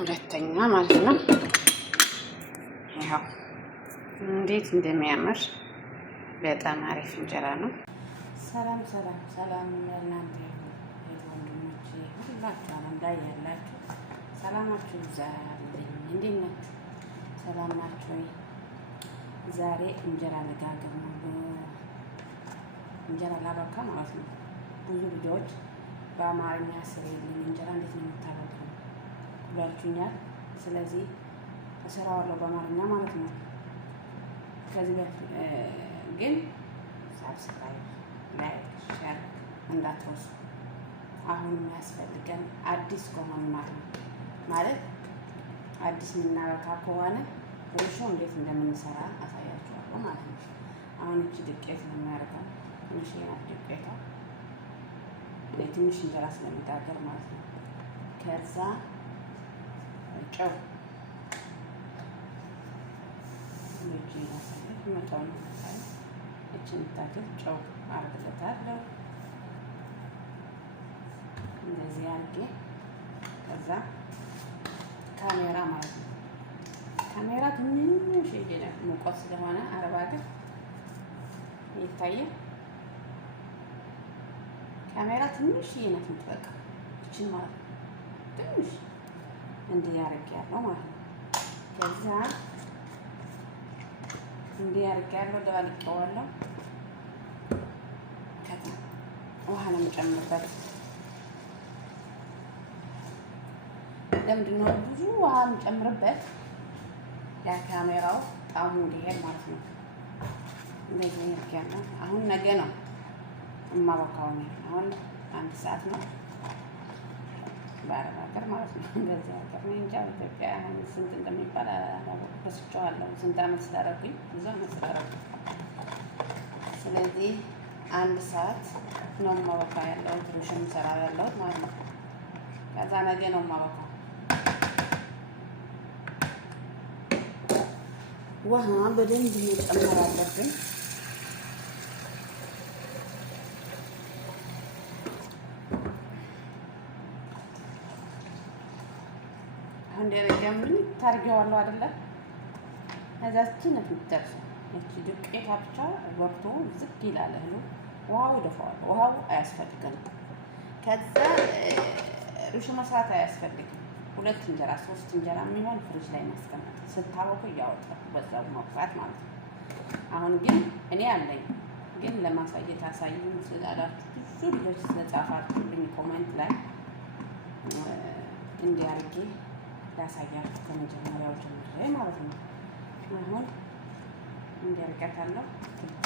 ሁለተኛ ማለት ነው። ይኸው እንዴት እንደሚያምር በጣም አሪፍ እንጀራ ነው። ሰላም ሰላም ሰላም ለእናንተ ወንድሞቼ ሁላችሁ ዓለም ላይ ያላችሁ ሰላማችሁ ይብዛልኝ። እንዴት ናችሁ? ሰላም ናችሁ ወይ? ዛሬ እንጀራ ልጋግር ነው። እንጀራ ላበካ ማለት ነው። ብዙ ልጆች በአማርኛ ስሪልኝ እንጀራ እንዴት ነው የምታበኩ ብላችሁኛል። ስለዚህ እሰራዋለሁ በአማርኛ ማለት ነው። ከዚህ በፊት ግን ሳብስክራይብ፣ ላይክ፣ ሼር እንዳትረሱ። አሁን የሚያስፈልገን አዲስ ከሆነ ማለት አዲስ የምናበካ ከሆነ ሩሾ እንዴት እንደምንሰራ አሳያችኋለሁ ማለት ነው። አሁን እቺ ዱቄት ነው የሚያደርገው ትንሽ ናት ዱቄቷ። ትንሽ እንጀራ ስለሚጋገር ማለት ነው። ከዛ ጨው ልጅ ያሳለፍ መጣው ነው ታዲያ እቺን ታክል ጨው አርግለታለሁ እንደዚህ አድርጌ ከዛ ካሜራ ማለት ነው። ካሜራ ትንሽ ይሄ ሙቀት ስለሆነ አረብ ሀገር ይታያል። ካሜራ ትንሽ ይሄነት ምትበቃ እቺን ማለት ነው። ትንሽ እንዲህ ያርጋለሁ ማለት ነው። ከዛ እንዲህ ያርጋለሁ ደባልቄዋለሁ። ከዛ ውሃ ነው የምጨምርበት። ለምንድን ነው ብዙ ውሃ የምጨምርበት? ለካሜራው ጣዕሙ እንዲሄድ ማለት ነው። እንደዚህ ያርጋለሁ። አሁን ነገ ነው እማበካው ነው። አሁን 1 ሰዓት ነው በአረብ ሀገር ማለት ነው። እንደዚህ ሀገር ነው እንጃ ኢትዮጵያ ስንት እንደሚባል ረስቼዋለሁ። ስንት ዓመት ስላደረጉኝ ብዙ ዓመት ስላደረጉኝ። ስለዚህ 1 ሰዓት ነው የማበካ ያለሁት ትንሽ የምሰራ ያለሁት ማለት ነው። ከዛ ነገ ነው የማበካው። ውሃ በደንብ መጨመር አለብን። እንደረጋምን ታርገዋለሁ አይደለ? እዛችን ነው የምትደርሰው። እቺ ዱቄቷ ብቻ ወርቶ ዝቅ ይላል እህሉ። ውሃው ይደፋዋል። ውሃው አያስፈልግም። ከዛ ሩሽ መስራት አያስፈልግም። 2 እንጀራ 3 እንጀራ የሚሆን ፍሪጅ ላይ ማስቀመጥ ስታወቁ እያወጣሁ በዛው መፍራት ማለት ነው። አሁን ግን እኔ አለኝ ግን ለማሳየት አሳዩን ስላላችሁ ብዙ ልጆች ስለጻፋችሁልኝ ኮሜንት ላይ እንዲያርጌ ላሳያችሁ ከመጀመሪያው ጀምሬ ማለት ነው። አሁን እንዲያርጋታለሁ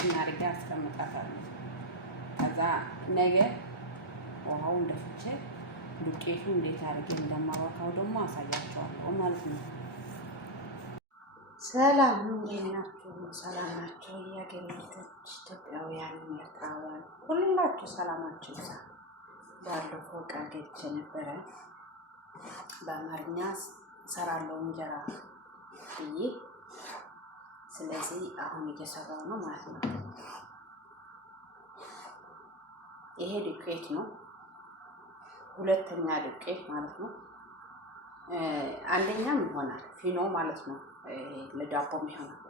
እናርጋ አስቀምጣታለሁ። ከዛ ነገ ውሃው እንደፍቼ ዱቄቱ እንዴት አድርጌ እንደማወካው ደግሞ አሳያችኋለሁ ማለት ነው። ሰላም እንዴት ናችሁ? ሰላም ናችሁ? የአገሬ ልጆች ኢትዮጵያውያን፣ ኤርትራውያን ሁላችሁ ሰላማችሁ ይብዛ። ባለፈው ቃል ገብቼ ነበረ በአማርኛ ሰራለው እንጀራ ብዬ። ስለዚህ አሁን እየሰራው ነው ማለት ነው። ይሄ ዱቄት ነው፣ ሁለተኛ ዱቄት ማለት ነው። አንደኛም ይሆናል ፊኖ ማለት ነው። ለዳቦም ይሆናል፣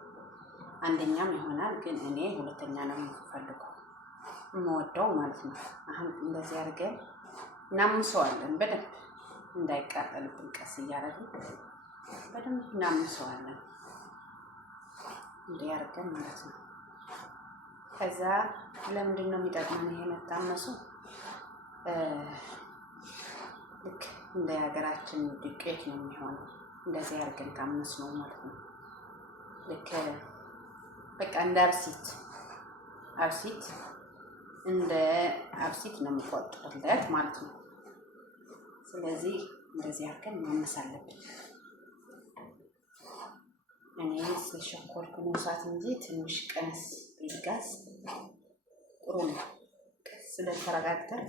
አንደኛም ይሆናል። ግን እኔ ሁለተኛ ነው የምፈልገው የምወደው ማለት ነው። አሁን እንደዚህ አድርገን እናምሰዋለን በደንብ እንዳይቃጠልብን ቀስ እያደረግን በደንብ እናምሰዋለን እንዲህ አድርገን ማለት ነው። ከዛ ለምንድን ነው የሚጠቅመን ይሄ መታመሱ? ልክ እንደ ሀገራችን ዱቄት ነው የሚሆነው። እንደዚህ አድርገን ካመስ ነው ማለት ነው። ልክ በቃ እንደ አብሲት እንደ አብሲት ነው የሚቆጥርለት ማለት ነው። ስለዚህ እንደዚህ አድርገን ማመስ አለብን። እኔ ስለሸኮርኩ ነው እሳት እንጂ ትንሽ ቀንስ ቢጋዝ ጥሩ ነው። ስለተረጋግተን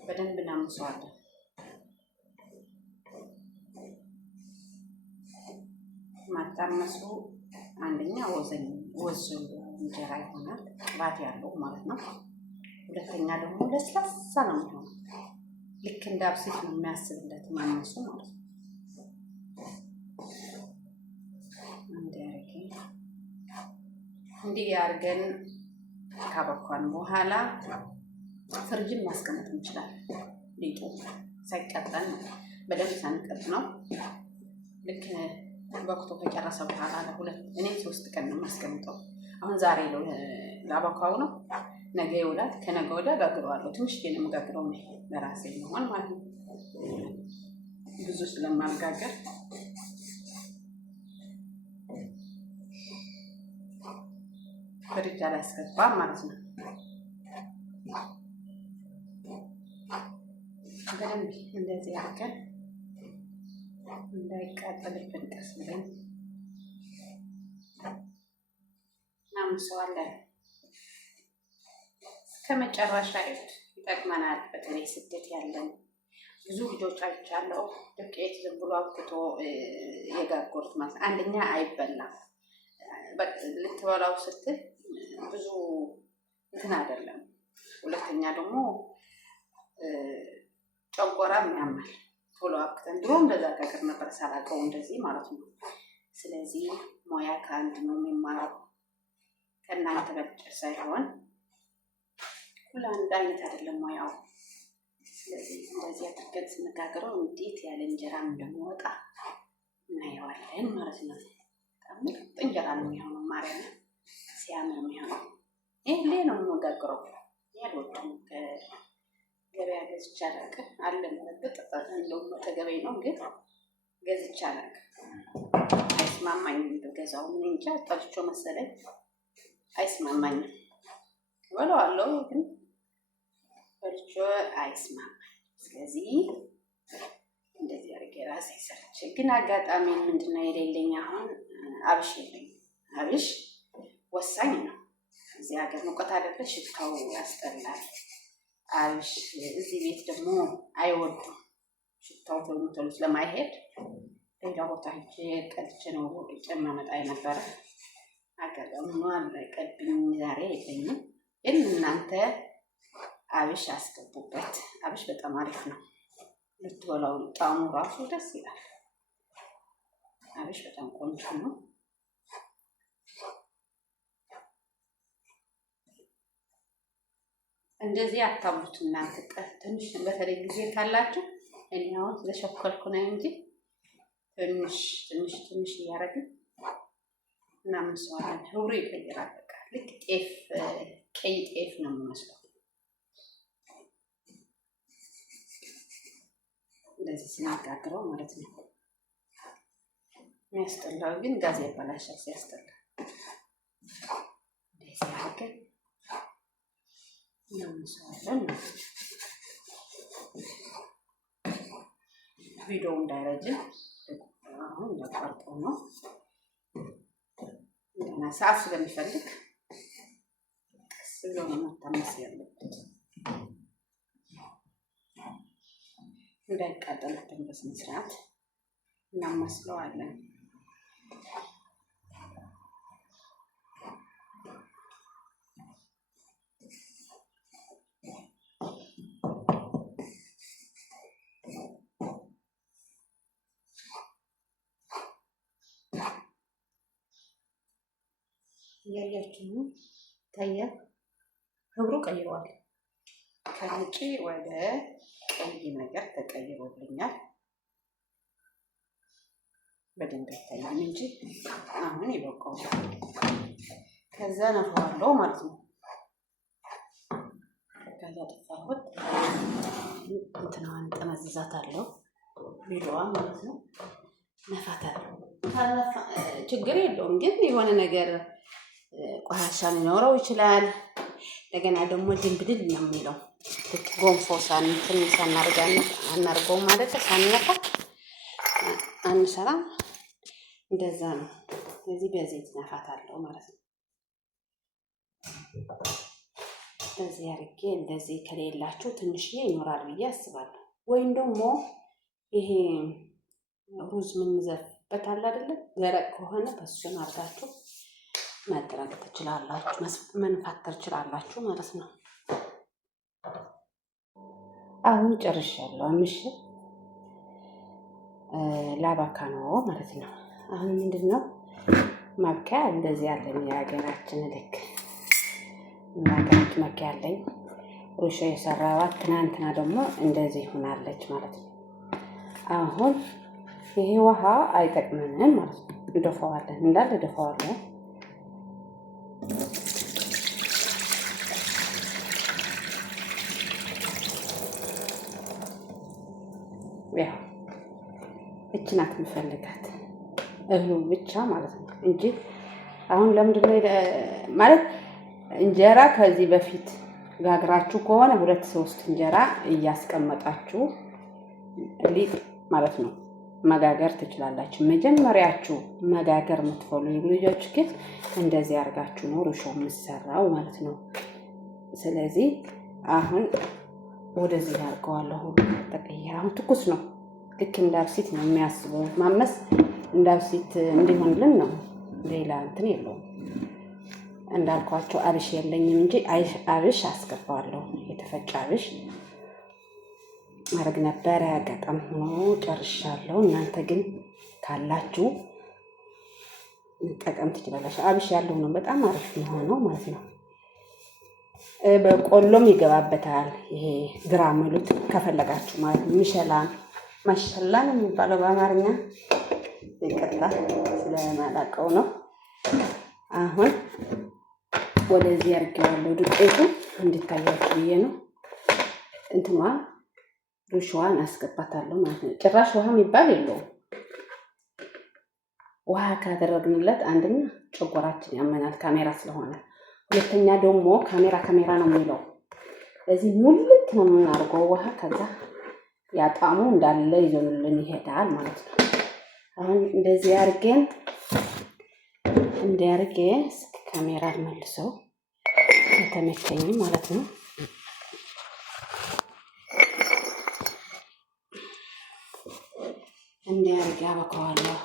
በደንብ እናምሰዋለን። ማታመሱ አንደኛ ወዝ እንጀራ ይሆናል፣ ቅባት ያለው ማለት ነው። ሁለተኛ ደግሞ ለስላሳ ነው የሚሆነው። ልክ እንደ አብሲት ነው የሚያስብለት ማነሱ ማለት ነው። እንዲህ አድርገን ካበኳን በኋላ ፍሪጅን ማስቀመጥ እንችላለን። ሊጡ ሳይቀጠን በደንብ ሳንቀጥ ነው። ልክ በኩቶ ከጨረሰ በኋላ እኔ 3 ቀን ነው የማስቀምጠው። አሁን ዛሬ ነው ላበኳው ነው። ነገ ይውላል። ከነገ ወዲያ ጋግረዋለሁ። ትንሽ ግን የምጋግረው ነው ለራሴ መሆን ማለት ነው። ብዙ ስለማልጋገር ፍሪጅ አላስገባም ማለት ነው። በደንብ እንደዚህ አድርገን እንዳይቃጠልብን ቀስ ብለን እናምሰዋለን። ከመጨረሻ ይጠቅመናል። በተለይ ስደት ያለን ብዙ ልጆች አይቻለሁ። ዱቄት ዝም ብሎ አብኩቶ የጋገሩት ማለት አንደኛ አይበላም። ልትበላው ስትል ብዙ እንትን አይደለም። ሁለተኛ ደግሞ ጨጓራም ያማል። ቶሎ አብክተን ድሮ እንደዛ ጋገር ነበር ሳላውቀው እንደዚህ ማለት ነው። ስለዚህ ሙያ ከአንድ ነው የሚማረው ከእናንተ በልጭ ሳይሆን ሁሉ አንድ አይነት አይደለም ሙያው። ስለዚህ እንደዚህ አድርገን ስንጋግረው እንዴት ያለ እንጀራ እንደሚወጣ እናየዋለን ማለት ነው። በጣም ምርጥ እንጀራ ነው የሚሆነው። ማርያም ሲያምር የሚሆነው ይሄ ነው የምጋግረው። ያልወጣም ከገበያ ገዝቼ አላውቅም። አለ ማለት እንደውም ተገበይ ነው ግን ገዝቼ አላውቅም። አይስማማኝም። ገዛው ምን እንጃ ጠልቼው መሰለኝ አይስማማኝም። በለዋለሁ ግን ጠልቼው አይስማማኝም። ስለዚህ እንደዚህ አድርጌ ራሴ ሰርቼ ግን አጋጣሚ ምንድነው የሌለኝ አሁን አብሽ የለኝም። አብሽ ወሳኝ ነው። እዚህ ሀገር ሙቀት አይደለ? ሽታው ያስጠላል። አብሽ እዚህ ቤት ደግሞ አይወዱም። ሽታው ቶሎ ስለማይሄድ ሌላ ቦታ ሄጄ ቀድቼ ነው ጨማመጣ የነበረ። አጋጣሚ አልቀድብኝ ዛሬ የለኝም። ግን እናንተ አብሽ አስገቡበት። አብሽ በጣም አሪፍ ነው። ልትበላው ጣዕሙ ራሱ ደስ ይላል። አብሽ በጣም ቆንጆ ነው። እንደዚህ አታምሩት እናንተ ትንሽ በተለይ ጊዜ ካላችሁ እኔ አሁን ስለሸኮልኩ ነው እንጂ ትንሽ እያደረግን እናምሰዋለን። ህብሩ ይቀይራል። በቃ ልክ ጤፍ ቀይ ጤፍ ነው የሚመስለው። እንደዚህ ስናጋግረው ማለት ነው። የሚያስጠላው ግን ጋዝ ያበላሻል ሲያስጠላ። እንደዚህ አድርገን እናምሰዋለን። ቪዲዮ እንዳይረጅም አሁን እንዳቋርጠው ነው። እና ሰዓት ስለሚፈልግ ቀስ ብሎ ነው መታመስ ያለበት እንዳይቃጠልብን በስነ ስርዓት እናመስለዋለን። እያያችሁ ታያል። ህብሩ ቀይሯል። ከነጭ ወደ ቀይ ነገር ተቀይሮልኛል። በደንብ ይታያል እንጂ አሁን ይበቃዋል። ከዛ ነፋዋለሁ ማለት ነው። ከዛ ጠፋሁት። እንትናዋን ጠመዝዛታለሁ። ቪዲዮዋን ማለት ነው። ነፋታለሁ። ችግር የለውም ግን የሆነ ነገር ቆሻሻ ሊኖረው ይችላል። እንደገና ደግሞ ድንብድል ነው የሚለው። ልክ ጎንፎ ትንሽ አናርገው ማለት ሳንነካ አንሰራም። እንደዛ ነው። ስለዚህ በዘይት ነፋታለሁ ማለት ነው። እንደዚህ አድርጌ እንደዚህ ከሌላችሁ ትንሽዬ ይኖራል ብዬ አስባለሁ። ወይም ደግሞ ይሄ ሩዝ ምንዘፍበት አለ አይደለም? ደረቅ ከሆነ በሱን አድርጋችሁ ማድረግ ትችላላችሁ፣ መንፋት ትችላላችሁ ማለት ነው። አሁን ጨርሻለሁ። አምሽ ላባካ ነው ማለት ነው። አሁን ምንድነው መብኪያ እንደዚህ ያለኝ የሀገራችን ልክ የሀገራችን መብኪያ ያለኝ ሩሾ የሰራኋት ትናንትና ደግሞ እንደዚህ ሆናለች ማለት ነው። አሁን ይሄ ውሃ አይጠቅመንም ማለት ነው። እንደፋዋለን እንዳለ ደፋዋለን። ያው እቺ ናት የምፈልጋት እህሉ ብቻ ማለት ነው እንጂ አሁን ለምንድነው ማለት እንጀራ ከዚህ በፊት ጋግራችሁ ከሆነ 2-3 እንጀራ እያስቀመጣችሁ ሊጥ ማለት ነው መጋገር ትችላላችሁ። መጀመሪያችሁ መጋገር የምትፈልጉ ልጆች ግን እንደዚህ አድርጋችሁ ነው ሩሾ የምትሰራው ማለት ነው። ስለዚህ አሁን ወደዚህ አድርገዋለሁ። ተቀየረ። አሁን ትኩስ ነው። ልክ እንዳብሲት ነው የሚያስበው። ማመስ እንዳብሲት እንዲሆንልን ነው። ሌላ እንትን የለውም። እንዳልኳቸው አብሽ የለኝም እንጂ አብሽ አስገባዋለሁ። የተፈጨ አብሽ አረግ ነበረ። አጋጣሚ ሆኖ ጨርሻለሁ። እናንተ ግን ካላችሁ መጠቀም ትችላላችሁ። አብሽ ያለው ነው በጣም አሪፍ የሆነው ማለት ነው። በቆሎም ይገባበታል። ይሄ ግራምሉት ከፈለጋችሁ ማለት ነው። ማሸላን የሚባለው በአማርኛ ይቅርታ ስለማላውቀው ነው። አሁን ወደዚህ አድርጌዋለሁ። ዱቄቱ እንድታያችሁ ብዬ ነው። እንትማ ሩሾዋን አስገባታለሁ ማለት ነው። ጭራሽ ውሃ የሚባል የለውም። ውሃ ካደረግንለት አንደኛ ጨጓራችን ያመናል ካሜራ ስለሆነ፣ ሁለተኛ ደግሞ ካሜራ ነው የሚለው። ስለዚህ ሙልት ነው የምናደርገው ውሃ። ከዛ ያጣሙ እንዳለ ይዞልን ይሄዳል ማለት ነው። አሁን እንደዚህ አድርገን እንዲያርገ ካሜራ መልሰው የተመቸኝ ማለት ነው። እንዲያርገ አበካዋለሁ።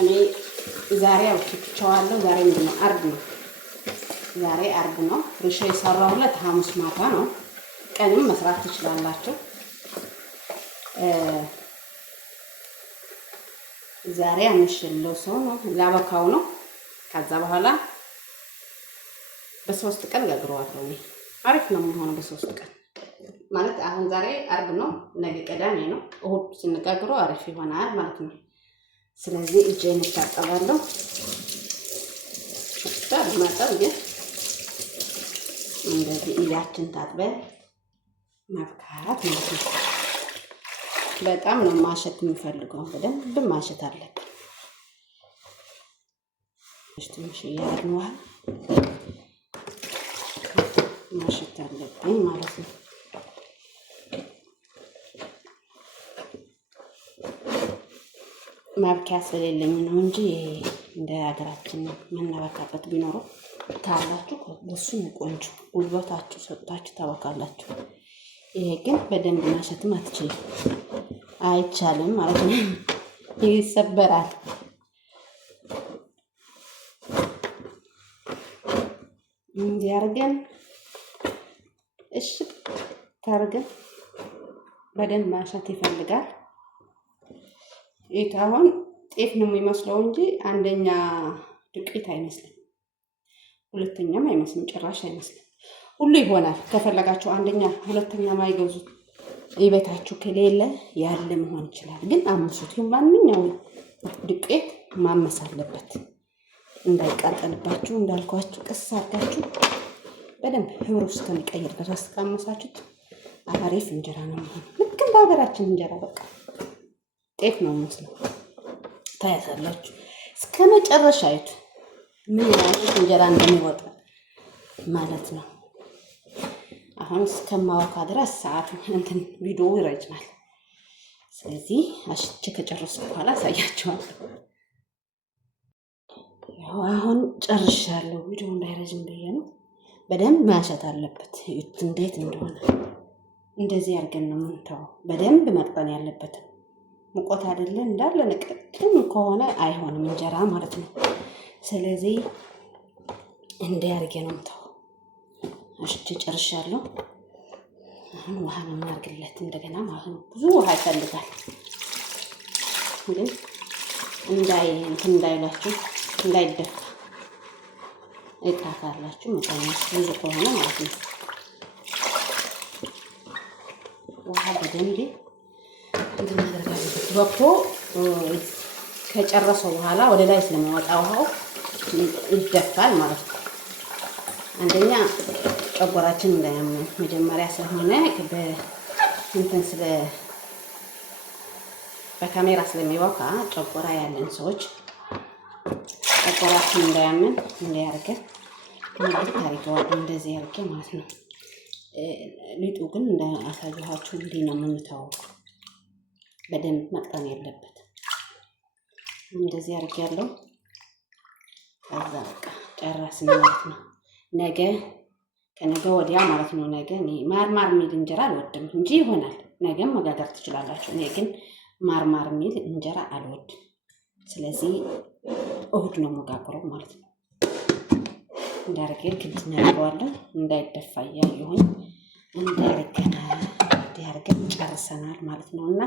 እኔ ዛሬ አውጥቼዋለሁ። ዛሬ ምንድን ነው? አርብ ነው። ዛሬ አርብ ነው። ሩሾ የሰራሁለት ሐሙስ ማታ ነው። ቀንም መስራት ትችላላችሁ። ዛሬ አምሽለው ሰው ነው ላበካው ነው። ከዛ በኋላ በ3 ቀን ጋግረዋለሁ። እኔ አሪፍ ነው የሚሆነው በ3 ቀን ማለት። አሁን ዛሬ አርብ ነው፣ ነገ ቅዳሜ ነው። እሁድ ስንጋግረው አሪፍ ይሆናል ማለት ነው። ስለዚህ እጄን እታጠባለሁ። ማጠብ ግን እንደዚህ እያችን ታጥበን ማብካት ማለት ነው። በጣም ነው ማሸት የምፈልገው። በደንብ ማሸት አለብን። ትንሽ እያደረግን ውሃ ማሸት አለብኝ ማለት ነው። ማብኪያ ስለሌለኝ ነው እንጂ እንደ ሀገራችን የምናበካበት ቢኖረው ካላችሁ በሱ ቆንጆ ጉልበታችሁ ሰጥታችሁ ታበካላችሁ። ይሄ ግን በደንብ ማሸትም አትችልም፣ አይቻልም ማለት ነው። ይሰበራል። እንዲህ አድርገን እሺ ታርገን በደንብ ማሸት ይፈልጋል። ይሄ አሁን ጤፍ ነው የሚመስለው እንጂ አንደኛ ዱቄት አይመስልም፣ ሁለተኛም አይመስልም፣ ጭራሽ አይመስልም። ሁሉ ይሆናል። ከፈለጋችሁ አንደኛ ሁለተኛ ማይገዙት ይበታችሁ ከሌለ ያለ መሆን ይችላል። ግን አምሱት። ማንኛውም ዱቄት ማመስ አለበት እንዳይቃጠልባችሁ። እንዳልኳችሁ ቀስ አድርጋችሁ በደንብ ህብሩ እስከሚቀይር ድረስ ካመሳችሁት አሪፍ እንጀራ ነው የሚሆነው። ልክ እንደ ሀገራችን እንጀራ በቃ ጤፍ ነው የሚመስለው። ታያሳላችሁ እስከ መጨረሻ አይቱ ምን አይነት እንጀራ እንደሚወጣ ማለት ነው። አሁን እስከማወካ ድረስ ሰዓት እንትን ቪዲዮ ይረጅማል። ስለዚህ አሽቼ ከጨረስኩ በኋላ አሳያችኋለሁ። ያው አሁን ጨርሻለሁ። ቪዲዮ እንዳይረጅም ብዬ ነው። በደንብ ማሸት አለበት። እንዴት እንደሆነ እንደዚህ አድርገን ነው የምንተወው። በደንብ መቅጠን ያለበት ሙቆት አይደለም እንዳለ ንቅጥም ከሆነ አይሆንም እንጀራ ማለት ነው። ስለዚህ እንዲህ አድርጌ ነው የምተወው። አሽቼ ጨርሻለሁ። አሁን ውሃ ነው የማደርግለት እንደገና ማለት ነው። ብዙ ውሃ ይፈልጋል። ግን እንትን እንዳይላችሁ እንዳይደፋ እቃ ካላችሁ መቀነስ ብዙ ከሆነ ማለት ነው። ውሃ በደንብ ወቅቶ ከጨረሰው በኋላ ወደ ላይ ስለሚወጣ ውሃው ይደፋል ማለት ነው። አንደኛ ጨጓራችን እንዳያመን መጀመሪያ ስለሆነ በካሜራ ስለሚወጣ ጨጓራ ያለን ሰዎች ጨጓራችን እንዳያመን እንዲያርገን ታሪገዋለሁ እንደዚህ ያርገ ማለት ነው። ሊጡ ግን እንዳሳየኋችሁ እንዲህ ነው የምንተወው። በደንብ መቅጠን ያለበት እንደዚህ አድርጌያለሁ። ከዛ በቃ ጨረስን ማለት ነው። ነገ ከነገ ወዲያ ማለት ነው። ነገ እኔ ማርማር የሚል እንጀራ አልወድም እንጂ ይሆናል። ነገም መጋገር ትችላላችሁ። እኔ ግን ማርማር የሚል እንጀራ አልወድም። ስለዚህ እሁድ ነው መጋገረው ማለት ነው። እንዳርጌ ክብት እናደርገዋለን እንዳይደፋ እያየሁኝ እንዳርገን ጨርሰናል ማለት ነው። እና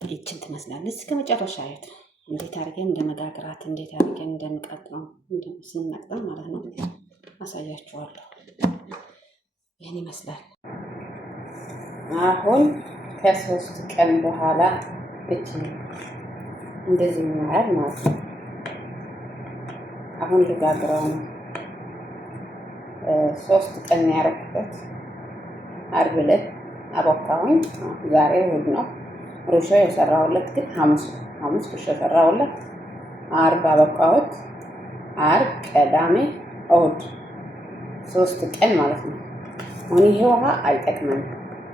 ይችን ትመስላለች። እስከ መጨረሻ አዩት። እንዴት አድርገን እንደመጋግራት እንዴት አድርገን እንደምቀጥለው ስንመቅጠም ማለት ነው አሳያችኋለሁ። ይህን ይመስላል። አሁን ከ3 ቀን በኋላ እቺ እንደዚህ ይሆናል ማለት ነው። አሁን ልጋግረው ነው። 3 ቀን ያረኩበት ዓርብ ዕለት አቦካሁኝ። ዛሬ እሑድ ነው። ሩሾ የሰራሁለት ግን ሐሙስ ሩሾ የሰራሁለት፣ ዓርብ አቦካሁት። ዓርብ፣ ቅዳሜ፣ እሑድ 3 ቀን ማለት ነው። አሁን ይሄ ውሃ አይጠቅመንም፣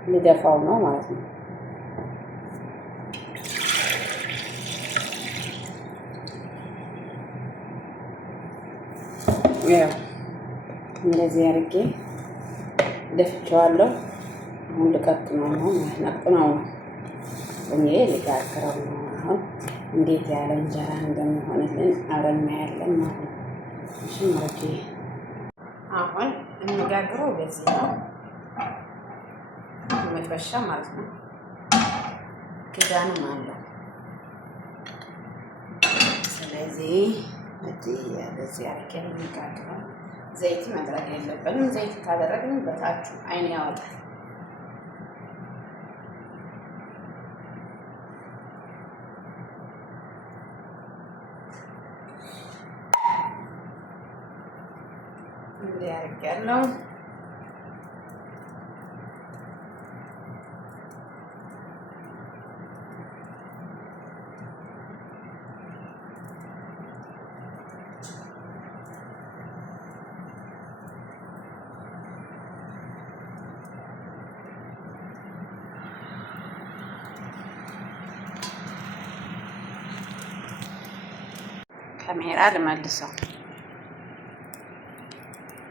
ልደፋው ነው ማለት ነው። ያው እንደዚህ አድርጌ ደፍቼዋለሁ። አሁን ልቀጥነው ነው ነው እኔ ልጋግረው ነው። አሁን እንዴት ያለ እንጀራ እንደሚሆንልን አብረን እናያለን ማለት ነው። እሺ ማለት አሁን እንጋግረው በዚህ ነው መጥበሻ ማለት ነው። ክዳንም አለው። ስለዚህ በዚህ አድርገን እንጋግረው። ዘይት ማድረግ የለብንም። ዘይት ካደረግን በታችሁ አይን ያወጣል። እንዲህ አድርጌያለሁ። ካሜራ ልመልሰው።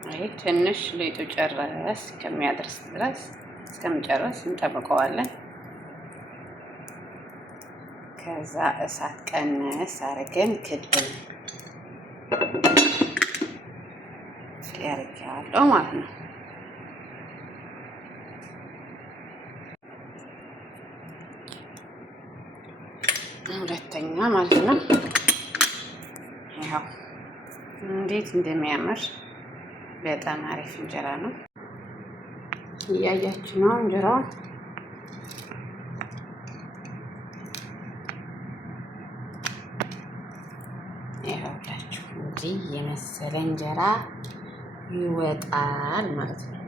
አይ ትንሽ ሊጡ ጨረስ ከሚያደርስ ድረስ እስከምጨርስ እንጠብቀዋለን። ከዛ እሳት ቀነስ አድርገን ክድን ያርጋለሁ ማለት ነው። ሁለተኛ ማለት ነው። ያው እንዴት እንደሚያምር በጣም አሪፍ እንጀራ ነው። እያያችሁ ነው እንጀራው። ይኸውላችሁ እንዲህ የመሰለ እንጀራ ይወጣል ማለት ነው።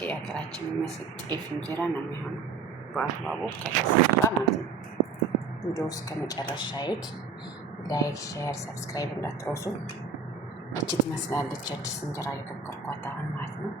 የሀገራችን የሚመስል ጤፍ እንጀራ ነው የሚሆነው በአግባቡ ከተሰራ ማለት ነው። ቪዲዮ እስከ መጨረሻ ይዩት። ላይክ፣ ሼር፣ ሰብስክራይብ እንዳትረሱ። እቺ ትመስላለች አዲስ እንጀራ የጋገርኳት አሁን ማለት ነው።